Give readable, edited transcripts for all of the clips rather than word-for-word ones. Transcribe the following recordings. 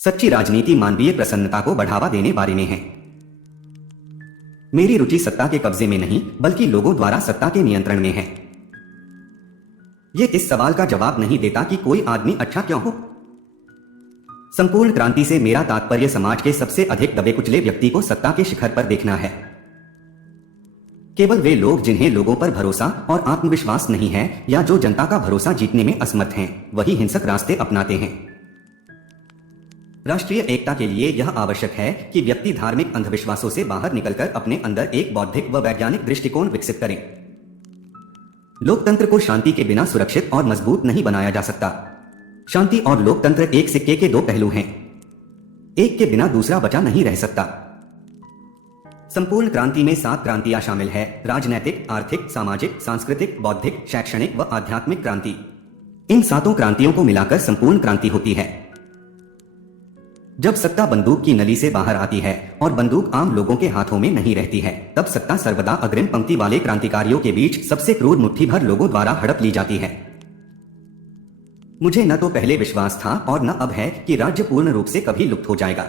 सच्ची राजनीति मानवीय प्रसन्नता को बढ़ावा देने बारे में है। मेरी रुचि सत्ता के कब्जे में नहीं, बल्कि लोगों द्वारा सत्ता के नियंत्रण में है। यह इस सवाल का जवाब नहीं देता कि कोई आदमी अच्छा क्यों हो। संपूर्ण क्रांति से मेरा तात्पर्य समाज के सबसे अधिक दबे कुचले व्यक्ति को सत्ता के शिखर पर देखना है। केवल वे लोग जिन्हें लोगों पर भरोसा और आत्मविश्वास नहीं है, या जो जनता का भरोसा जीतने में असमर्थ हैं, वही हिंसक रास्ते अपनाते हैं। राष्ट्रीय एकता के लिए यह आवश्यक है कि व्यक्ति धार्मिक अंधविश्वासों से बाहर निकलकर अपने अंदर एक बौद्धिक व वैज्ञानिक दृष्टिकोण विकसित करें। लोकतंत्र को शांति के बिना सुरक्षित और मजबूत नहीं बनाया जा सकता। शांति और लोकतंत्र एक सिक्के के दो पहलू हैं। एक के बिना दूसरा बचा नहीं रह सकता। संपूर्ण क्रांति में 7 क्रांतियां शामिल है: राजनैतिक, आर्थिक, सामाजिक, सांस्कृतिक, बौद्धिक, शैक्षणिक व आध्यात्मिक क्रांति। इन 7 क्रांतियों को मिलाकर संपूर्ण क्रांति होती है। जब सत्ता बंदूक की नली से बाहर आती है और बंदूक आम लोगों के हाथों में नहीं रहती है, तब सत्ता सर्वदा अग्रिम पंक्ति वाले क्रांतिकारियों के बीच सबसे क्रूर मुट्ठी भर लोगों द्वारा हड़प ली जाती है। मुझे न तो पहले विश्वास था और न अब है कि राज्य पूर्ण रूप से कभी लुप्त हो जाएगा,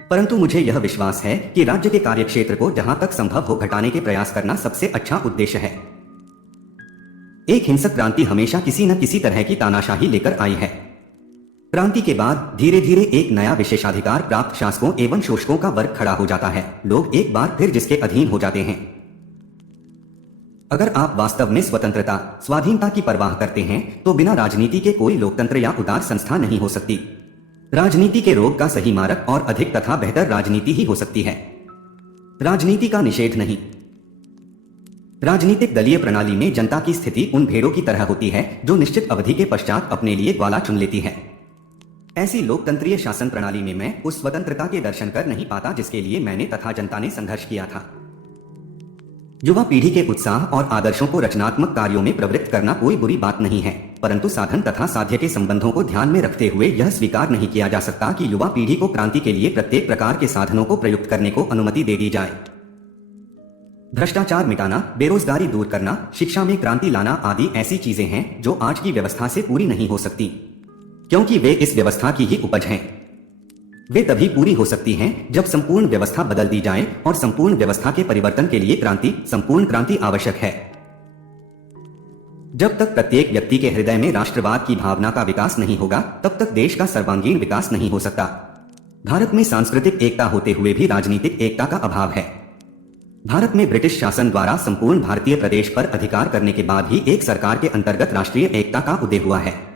परंतु मुझे यह विश्वास है कि राज्य के कार्यक्षेत्र को जहां तक संभव हो घटाने के प्रयास करना सबसे अच्छा उद्देश्य है। एक हिंसक क्रांति हमेशा किसी न किसी तरह की तानाशाही लेकर आई है। क्रांति के बाद धीरे धीरे एक नया विशेषाधिकार प्राप्त शासकों एवं शोषकों का वर्ग खड़ा हो जाता है। लोग एक बार फिर जिसके अधीन हो जाते हैं। अगर आप वास्तव में स्वतंत्रता, स्वाधीनता की परवाह करते हैं, तो बिना राजनीति के कोई लोकतंत्र या उदार संस्था नहीं हो सकती। राजनीति के रोग का सही मारक और अधिक तथा बेहतर राजनीति ही हो सकती है, राजनीति का निषेध नहीं। राजनीतिक दलीय प्रणाली में जनता की स्थिति उन भेड़ों की तरह होती है जो निश्चित अवधि के पश्चात अपने लिए ग्वाला चुन लेती है। ऐसी लोकतंत्रीय शासन प्रणाली में मैं उस स्वतंत्रता के दर्शन कर नहीं पाता जिसके लिए मैंने तथा जनता ने संघर्ष किया था। युवा पीढ़ी के उत्साह और आदर्शों को रचनात्मक कार्यों में प्रवृत्त करना कोई बुरी बात नहीं है, परंतु साधन तथा साध्य के संबंधों को ध्यान में रखते हुए यह स्वीकार नहीं किया जा सकता कि युवा पीढ़ी को क्रांति के लिए प्रत्येक प्रकार के साधनों को प्रयुक्त करने को अनुमति दे दी जाए। भ्रष्टाचार मिटाना, बेरोजगारी दूर करना, शिक्षा में क्रांति लाना आदि ऐसी चीजें हैं जो आज की व्यवस्था से पूरी नहीं हो सकती, क्योंकि वे इस व्यवस्था की ही उपज हैं। वे तभी पूरी हो सकती हैं जब संपूर्ण व्यवस्था बदल दी जाए, और संपूर्ण व्यवस्था के परिवर्तन के लिए संपूर्ण क्रांति आवश्यक है। जब तक प्रत्येक व्यक्ति के हृदय में राष्ट्रवाद की भावना का विकास नहीं होगा, तब तक देश का सर्वांगीण विकास नहीं हो सकता। भारत में सांस्कृतिक एकता होते हुए भी राजनीतिक एकता का अभाव है। भारत में ब्रिटिश शासन द्वारा संपूर्ण भारतीय प्रदेश पर अधिकार करने के बाद ही एक सरकार के अंतर्गत राष्ट्रीय एकता का उदय हुआ है।